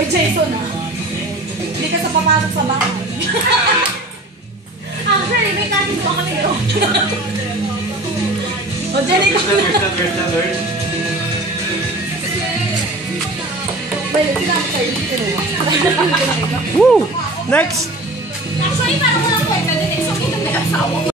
Oy, Jason ah. Hindi ka sa papasok sa bahay. Actually, may kanin ko kami yun. O, Jenny ko. Well, sinabi kayo. Woo! Next! Actually, parang walang kwenta din eh. So, kitang may asawa ko.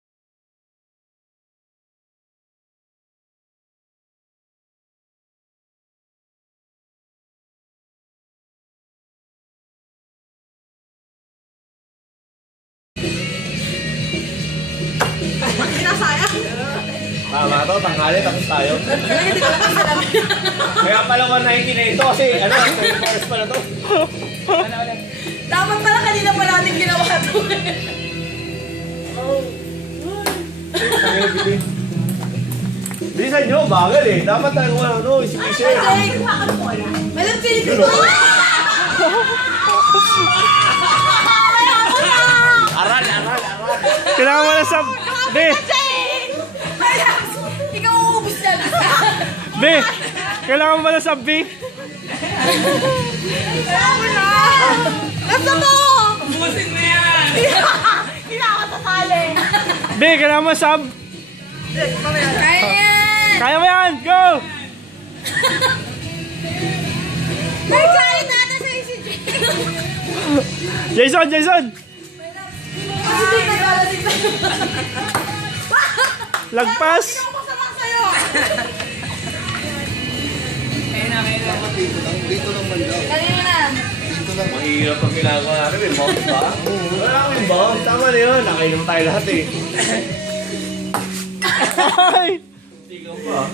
Tama to, tanghali, tapos tayo. Kaya pala 190 na ito kasi ano, 24 hours pala to. Dapat pala kanina pa natin ginawa ito. Bilisan nyo, bagal eh. Dapat tayo ano, isip-isip. Malang Pilipino! Aral. Kailangan mo na sa... Be! Ikaw uubos na lang. Be! Kailangan mo na sa B. Kailangan mo na! Nasa mo! Ubusin mo yan! Hindi na ako sakali. Be! Kailangan mo sa... Kaya yan! Kaya mo yan! Go! May galit na ata sa'yo si Jason! Kasi di naglalalik na. Lagpas! Hindi ako masama sa'yo. Dito lang banda. Kanina na. Dito lang. Mahirap pag ginagawa natin, may bomb ba? Wala kang bomb. Tama na yun, nakainom tayo lahat eh. Ay! Hindi ka pa.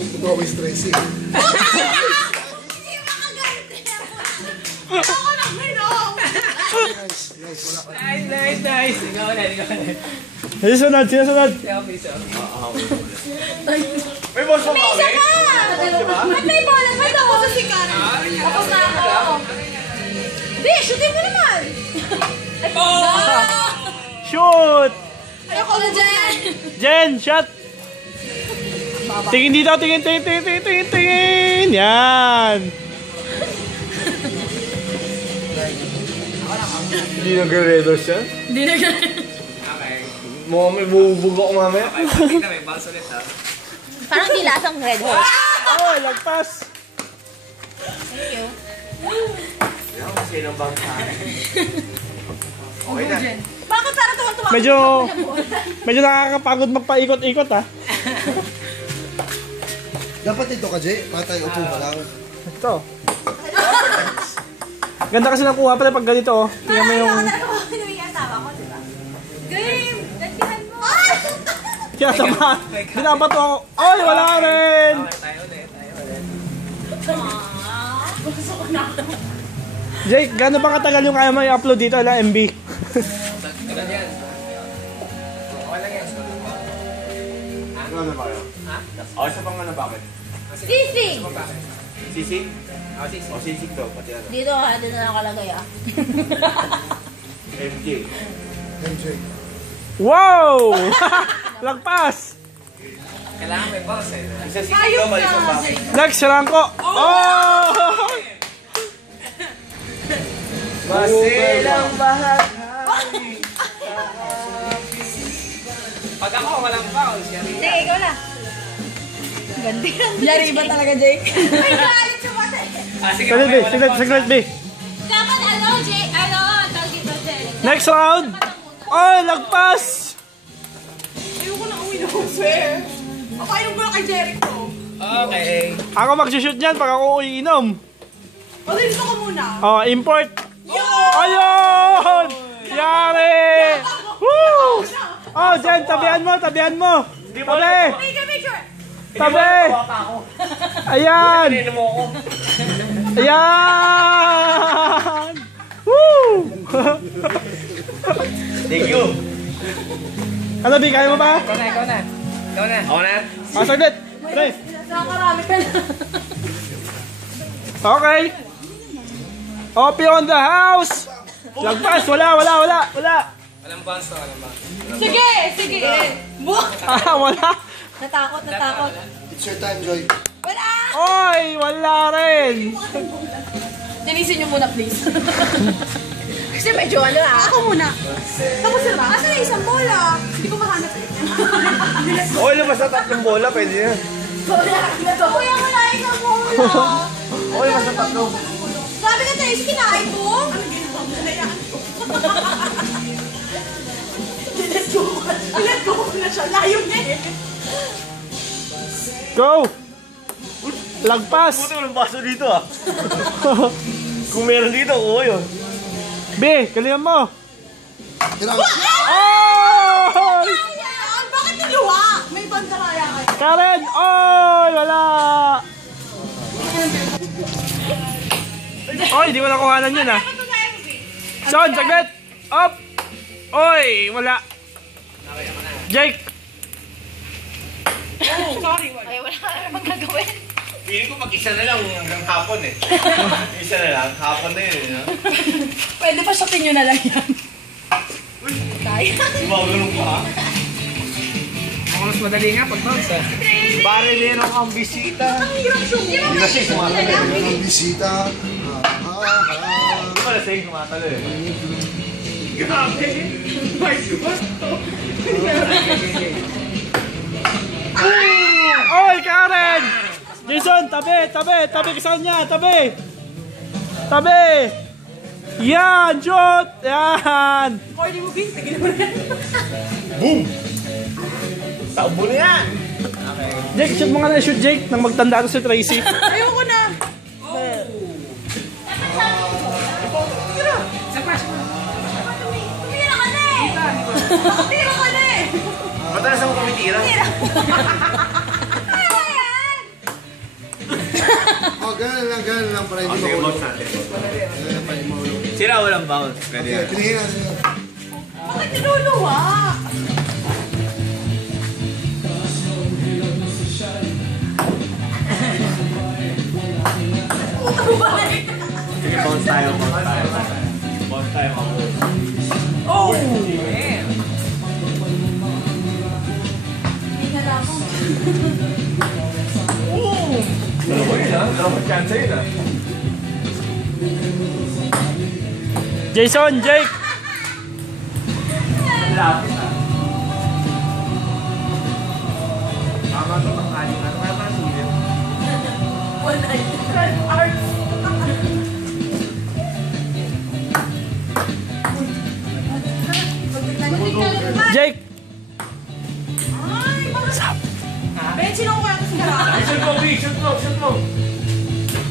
Ito ako stressing. Hindi makagalit eh. Ako nang minom. Nice. Wala ka. Nice. Ikaw na. Sino sunod? May boss mo May isa kami? pa! Ba't may bola pa daw? Ako si Karen. Tapos na ako. Be, shootin mo naman! Shoot! Ayoko na dyan! Jen, shot! Tingin dito, tingin! Yan! Hindi nagre-redos yan? Hindi na ganun. Mukhang may bubog ako mamaya. May bounce ulit ha. Parang di lasang red horse. Oh, lagpas! Thank you. Yan, kasi ng bang sa akin. Okay na. Bakit parang tuwa-tuwa? Medyo nakakapagod magpaikot-ikot ah. Dapat ito ka, Jay. Patay, upo ka lang. Ito. Ganda kasi nakuha pala pag ganito oh. Tingnan mo yung... Yung asawa ko, diba? Game! Gantihan mo! Tinatama. Binabato ako. Ay, wala rin! Tayo ulit. Gusto ko na. Jake, gano'n ba katagal yung kaya mo i-upload dito? Ilang MB? Tagal yan. Okay lang yan. Ano ba yun? Ha? O, isa pang ano bakit? Sisig! Sisig? Ako sisig. O, sisig to, pati ano. Dito ha, dito na nakalagay ah. MJ. MJ. Wow! Lagpas! Kailangan may bounce eh. Isa sisig to, may isang bakit. Next, sarang ko. Oh! Masilang Pag ako walang bounce, yan. Sige, ikaw na. Gandi. Yari ba talaga, Jake? May galit sa mata eh. Sige, Saglit, okay, B. walang Saglit, B. Dapat ano, Jake? Ano, tawag dito, Jake? Next round. Oh, lagpas! Ayoko na uwi na, swear. Papayong mo na kay Jericho. Okay. Ako mag-shoot niyan pag ako iinom. O, dito ka muna. Oh, import. Ayun! Yari! Woo! Oh, Jen, tabihan mo. Tabi! Make a picture. Tabi! Ayan! Pinino mo ako. Ayan! Woo! Thank you. Ano, B? Kaya mo ba? Ikaw na. Ako na? Oh, saglit. Please. Nakakarami ka na. Okay. Opie on the house. Lagpas. Wala. Walang bounce to, walang bounce. Sige. Ah, wala. Natakot, natakot. It's your time, Joy. Wala! Oy, wala rin. Linisin niyo muna, please. Kasi medyo ano ah. Ako muna. Tapos sila. Asa na isang bola? Hindi ko mahanap. Okay, labas na 3 bola, pwede yan. Kuya, wala isang bola. Okay, labas na 3. Sabi ka Tracy, kinain mo? Let go na siya. Layo niya eh. Go! Lagpas! Buti walang baso dito ah. Kung meron dito, oo yun. B, galingan mo. Kailangan. Oh! Ayan! Bakit niluwa? May bandaraya kayo. Karen! Oy, wala! Oy, di ko nakuhanan yun ah. Son, saglit! Up! Oy, wala. Jake! Ay, wala ka namang gagawin. Feeling ko mag-isa na lang hanggang hapon eh. Isa na lang, hapon na yun. No? Pwede pa shopin nyo na lang yan. Kaya. Gumagulong pa ha? Ako mas madali nga pag bounce ah. Pare, meron kang bisita. Ang hirap shopin. Hindi kasi sumatalo eh. Ang bisita. Hindi pala sa'yo sumatalo eh. Grabe! Oy, Karen! Jason, tabi, tabi, tabi ka sa kanya, tabi! Tabi! Yan, shoot! Yan! Pwede mo, Bing. Tigil mo na yan. Boom! Taubo na yan! Jake, shoot mo nga na shoot, Jake, nang magtanda to si Tracy. Ayoko na. Tumira ka na eh. Tumira ka na eh. Matalas ako kumitira. Ayaw yan. Oh, ganun lang para hindi Sige, mahulog. boss natin. Ganun lang para hindi mahulog. Sila walang bounce. Pwede Okay, yan. pilihin na siya. Bakit niluluwa? Sige, bounce tayo, bounce tayo. Bounce tayo, bounce. Oh! Man! Hindi na lang ako. Dalawa yun ha? Dalawang chance yun ha? Jason, Jake! Lapis ha? Tama ito, tanghali nga. Kaya pa sulit. One night arts. Jake! Ay, bakit? Ben, sino ko kaya ito sa garahe? Shoot mo, Vic! Shoot mo! Shoot mo!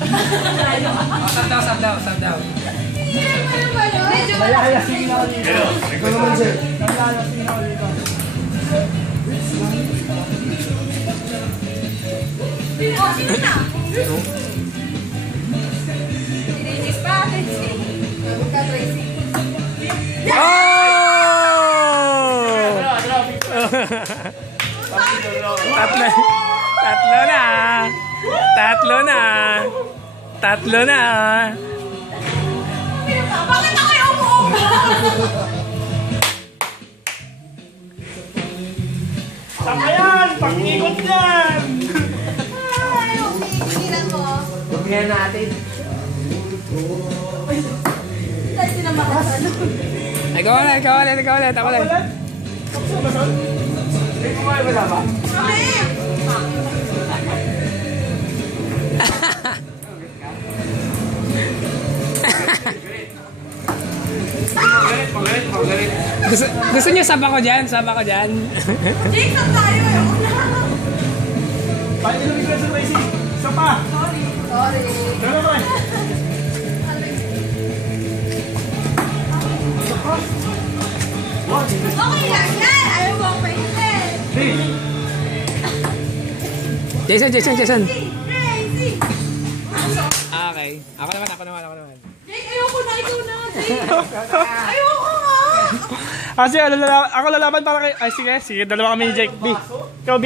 Oh, sub down, sub down, sub down. Medyo Pero, Ikaw naman, sir. Oh, sino na? Tracy pa, Tracy. Lagot ka, Tracy. Oh! Tatlo. Tatlo na. Tatlo na. Tatlo na. Bakit ako yung umuubo? Sakayan! Pag-ikot yan! Ay, okay. Tingnan mo. Tingnan natin. Dahil sinamakasan. Ikaw ulit, ikaw ulit, ikaw ulit, ako ulit. hindi ko kaya masama. Kami! Magalit, magalit. Gusto niyo sab ako dyan? Sab ako dyan? Jake, saan tayo? Ayoko na. Paano yung request sa Tracy? Isa pa! Sorry. Gano'n ba? Okay lang yan. Ayaw mo ako mainit. Jason, Jason, Jason. Tracy! Ah, okay. Ako naman, ako naman, ako naman. Jake, ayoko na. Ikaw na. Jake. Ayoko nga. Kasi ako lalaban para kay... Ay, sige. Sige, dalawa kami ni Jake. B. Ikaw, B.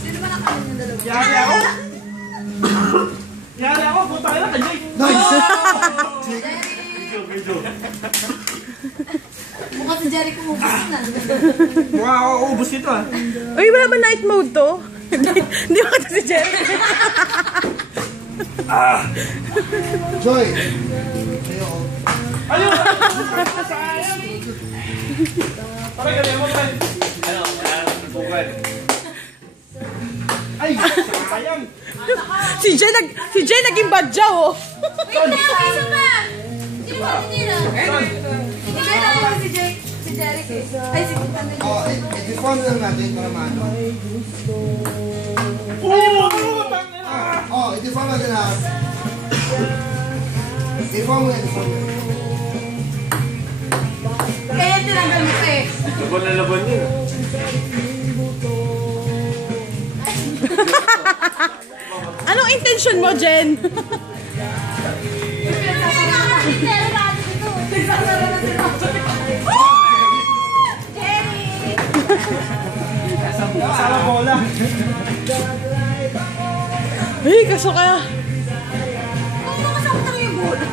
Sino ba nakalim ng dalawa? Yari ako. Yari ako. Punta ka na kay Jake. Nice! Video, video. Mukha Bukas si Jericho ubus na. Mukha ako ubus nito ah. Uy, wala ba night mode to? Hindi ba ito si Jerry? Joy! Sa'yo, Ayun! Sayang! Pare, galing mo pa. Ano? Bukal. Ay! Sayang! Si Jen naging badyaw, oh. Wait na, isa pa! Sino ba nila? Hindi na si Jericho. Ay, si Jericho. oh, i-deform lang natin para maano. Oo! Oh, i-deform natin lahat. I-deform mo yan, i-deform mo. Kaya tinanggal mo eh. Laban na laban yun. Anong intention mo, Jen? Sala bola. Ay, kaso ka. Kung makasakta yung bola.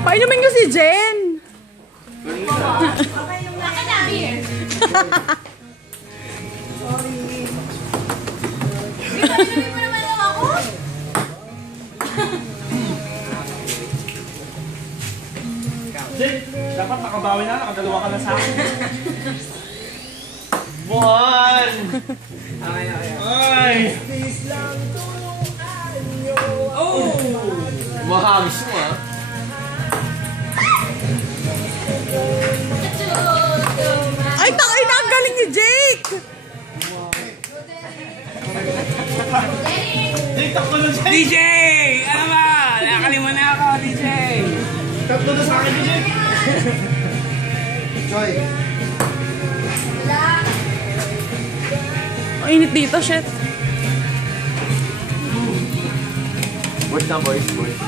Painumin ko si Jen. Bakit na, beer? Di ba, sabi mo naman lang ako? Jen, dapat nakabawi na. Nakadalawa ka na sa akin. Buhan! Ay! Mahagis mo ah. Ay, takay na. Ang galing ni Jake. Jake, takbo na Jake! DJ! Ano ba? Nakakalimutan na ako, DJ! Takbo na sa akin ni Jake! Joy! Ang init dito, shit. Boys na boys, boys.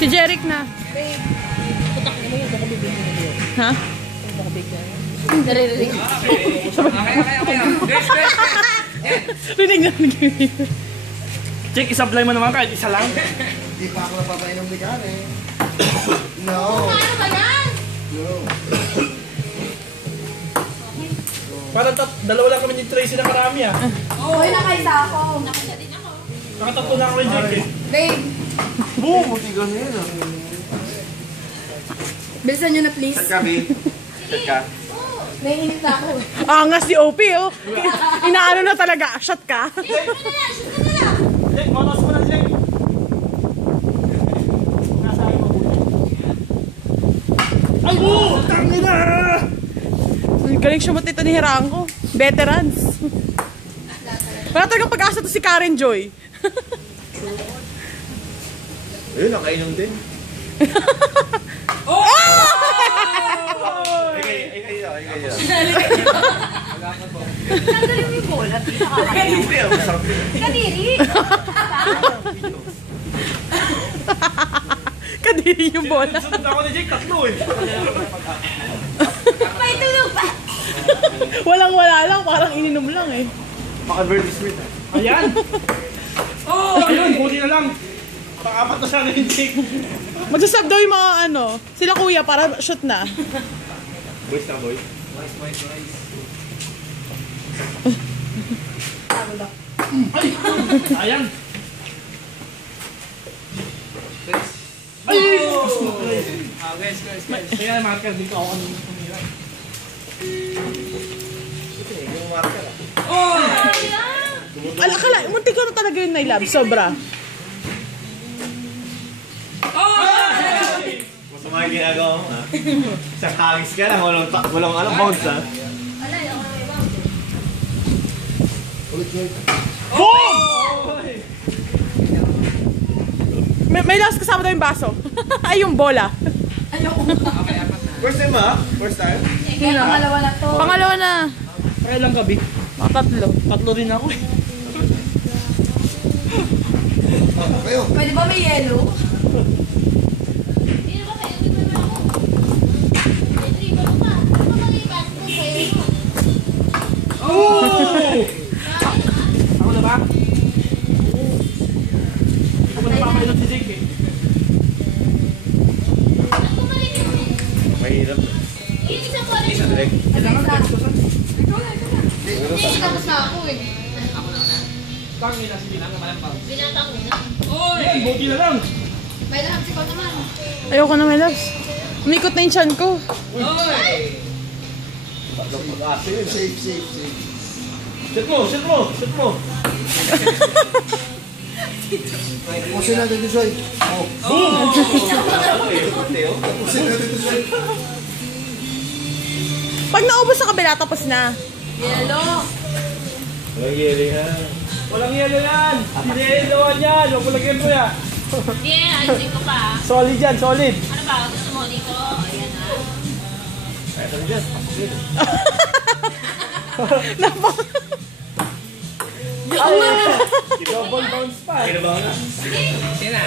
Si Jeric na. Ha? Naririnig. Okay. Guys! Rinig na rinig. Jake, isablay mo naman kahit isa lang. Hindi pa ako napapainom ni Karen. No. Ano ba yan? No. Parang dalawa lang kami ni Tracy na karami ah. Oo, nakaisa ako. Nakatatlo na ako ni Jake eh. Babe, Boom! Mutigan na yun ah. bilisan nyo na please. Saan ka, babe? Saan ka? Naiinit na ako. Angas si OP, oh. Inaano na talaga. Shot ka. Jake, bonus mo na Jake. Nasa akin mabuti. Ay, oh! Tangina! Ang galing siya ito ni Hirango. Veterans. Wala talagang pag-asa to si Karen Joy. Ayun, nakainom din. Oh! Ay kayo. Tanggalin mo yung bola. Kadiri. Kadiri yung bola. Sunod ako ni Jake, tatlo eh. May tulog pa. Walang-wala lang. Parang ininom lang eh. Maka-advertisement ah. Ayan! Oh! Ayun, buti na lang. Pang-apat na sana yung Jake. Magsasab daw yung mga ano. Sila kuya para shoot na. Boys na boys. Ayan! Ay! Guys. Kaya marker dito ako kanina kumira. Yung marker ah. Alakala, muntik ko na talaga yung nailab. Sobra. Masama yung ginagawa mo ha. Sa kagis ka lang, walang ano, bounce ha. Ulit, Joy. Boom! May last kasama daw yung baso. Ay, yung bola. First time ha? First time? Pangalawa na to. Pangalawa na. Kailang gabi? Mga tatlo. Tatlo rin ako eh. Kayo. Pwede ba may yellow? Hindi, tapos na ako eh. Tangin na si Binang naman ang Binata ko na. Yan, buti na lang. May lahat si ko naman. Ayoko na, my loves. Umikot na yung chan ko. Safe, safe, safe. Shoot mo, shoot mo, shoot mo. Pusin natin ito, Joy. Oh. Pusin natin ito, Joy. Pag naubos sa kabila, tapos na. Yellow. Walang yelo yan. Walang yelo yan. Hindi yellowan yan. Huwag mo lagyan mo yan. Yeah, ayusin ko pa. Solid yan, solid. Ano ba? Gusto mo dito? Ayan na. Double bounce pa. Kinabahan na. Sino na?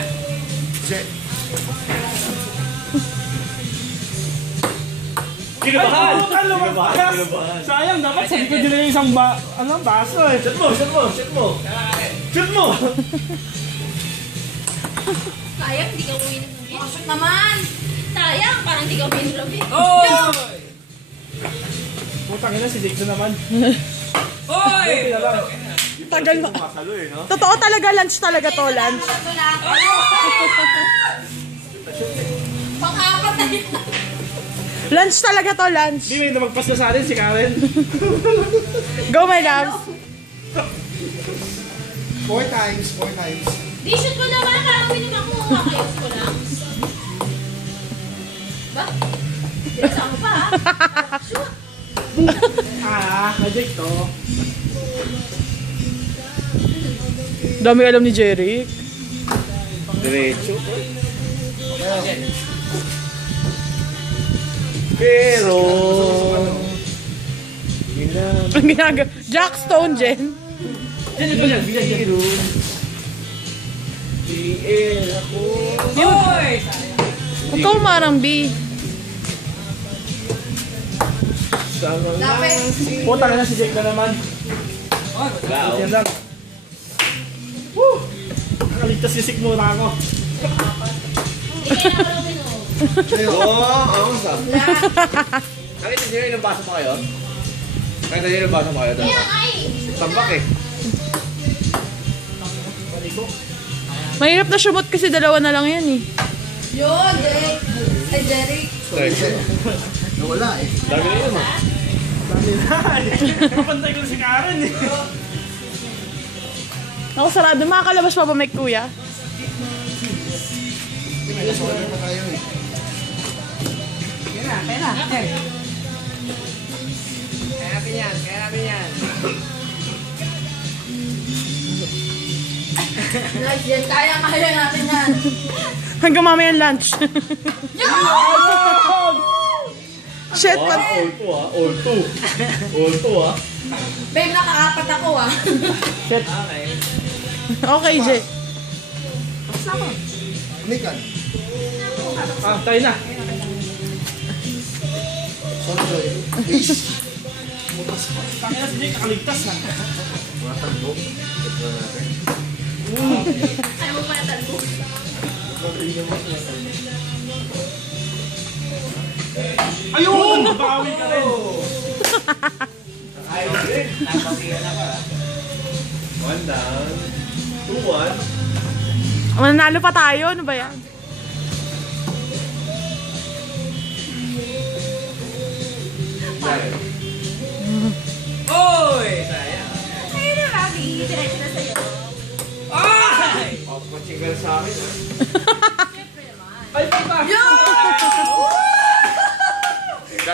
Kinabahan! Ano lumabas? Kinabahan. Sayang, dapat sa likod nila yung isang baso eh. Shoot mo, shoot mo, shoot mo. Shoot mo! Sayang, hindi ka uwi ng gabi. Shoot naman! Sayang, parang hindi ka uwi ng gabi. Oy! Putang ina, si Jake na naman. Oy! Buti na lang. Tagal mo. Masalo eh, no? Totoo talaga, lunch talaga to, lunch. Pang-apat na yun. Lunch talaga to, lunch. Hindi, may namagpas na sa atin si Karen. Go, my loves. 4 times, 4 times. Di, shoot ko naman. Parang minum ako. Kakayos ko lang. Ba? Dirasa mo pa ha? Shoot! Na Jake to. Dami alam ni Jeric. Diretso. Pero... Ang ginagawa. Jack Stone, Jen. Pero... Di ako... Oy! Huwag ka umarang, B. Sama Dapat. Putang ina, si Jake na naman. Wow. Yan lang. Woo! Nakaligtas si Sigmo na ako. Hindi kaya ako lang minum. Oo, ang sa. Nakita niyo yung baso pa kayo? Nakita niyo yung baso pa kayo? Ayan, ay! Tambak eh. Mahirap na shumot kasi dalawa na lang yan eh. Yun, Jake. Ay, Jeric. Nawala eh. Dami na yun ah. Dami na. Kapantay ko si Karen eh. Ako sarado. Makakalabas pa ba may kuya? Hindi, may nasolder pa tayo eh. Kaya na. Kaya natin yan. Nice yan. Kaya natin yan. Hanggang mamayang lunch. Shit, All pag... two ah. All two. All two ah. Babe, nakaapat ako ah. Shit. Okay, Jay. Mikan. Tayo na. Sorry, Joy. Please. Tangina si Jake, nakaligtas na. Ayaw mo pa natalbo. Ayun! Bawi ka rin. Ayos din. One down. 2-1. Mananalo pa tayo. Ano ba yan? Oy! Sayang. Ayun na, Rabi. Diretso na sa'yo. Ay! Coaching ka sa akin ah. Siyempre naman. Ay, papa!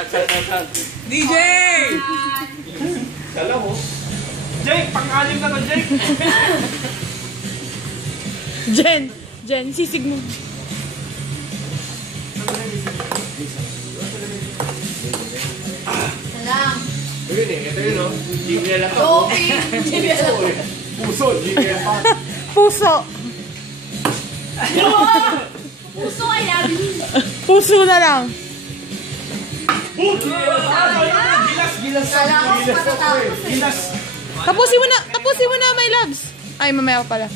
Sal. DJ! Sala mo. Jake, pang-alim na to, Jake. Jen, sisig mo. Salam. Ayun eh. Ito yun oh. Jingle ako. Okay. Puso. Jingle ako. Puso. Puso, I love you. Puso na lang. Gilas. Kala ko matatapos eh. Gilas. Tapusin mo na, my loves. Ay, mamaya pa pala.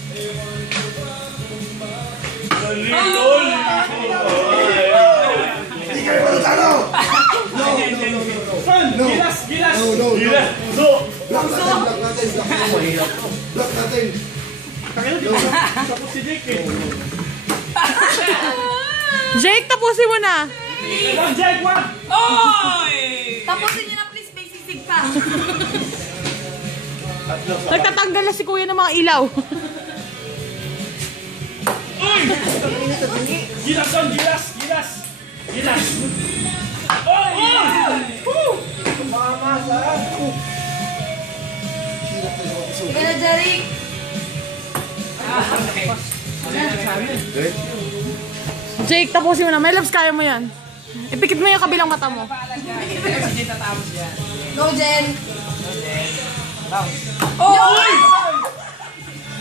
Hindi kayo matutalo! Son, gilas. No. Puso. Block natin. Block natin. Kaya di ba? Tapos si Jake eh. Jake, tapusin mo na. One, Jake, one! Tapusin niyo na please, may sisig pa. Nagtatanggal na si kuya ng mga ilaw. Gilas on, gilas! Gilas! Gilas! Oy! Sige na, Jeric. Jake, tapusin mo na. My loves, kaya mo yan. Ipikit mo yung kabilang mata mo. Go, Jen.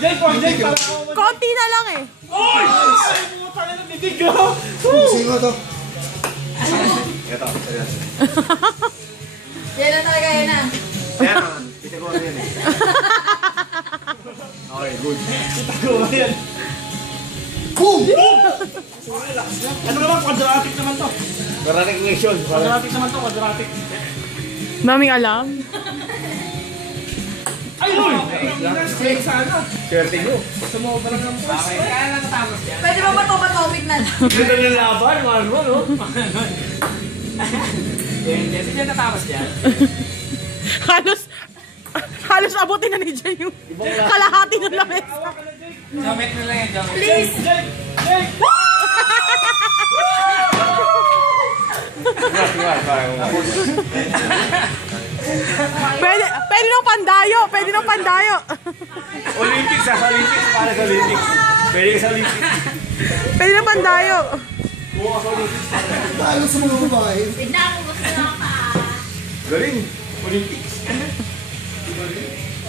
Jake, one, Jake! Para ako Konti na lang eh. Oy! Ay, putang ina, bibig ko! Sino to? Ito, seryoso. Yan na talaga, yan na. Kaya naman, pitagawa na yan eh. Okay, good. Tago ba yan? Boom! Ano naman, quadratic naman to. Maraming question. Quadratic naman to, quadratic. Daming alam. Ay, Lord! Jake, sana. Swerte nyo. Sumobra ng post. Kaya lang natapos yan. Pwede ba ba topic na? Ganda ng laban, mahal mo, no? Kasi dyan natapos yan. Halos abutin na ni Jay yung kalahati ng lamesa. Jomit na lang yan, Jomit. Please. Jake! Jake! Pwede nang pandayo. Pwede nang pandayo. Olympics, sa Olympics, para sa Olympics. Pwede ka sa Olympics. Pwede nang pandayo. Talo sa mga babae. Tignan mo, gusto na pa. Galing. Olympics.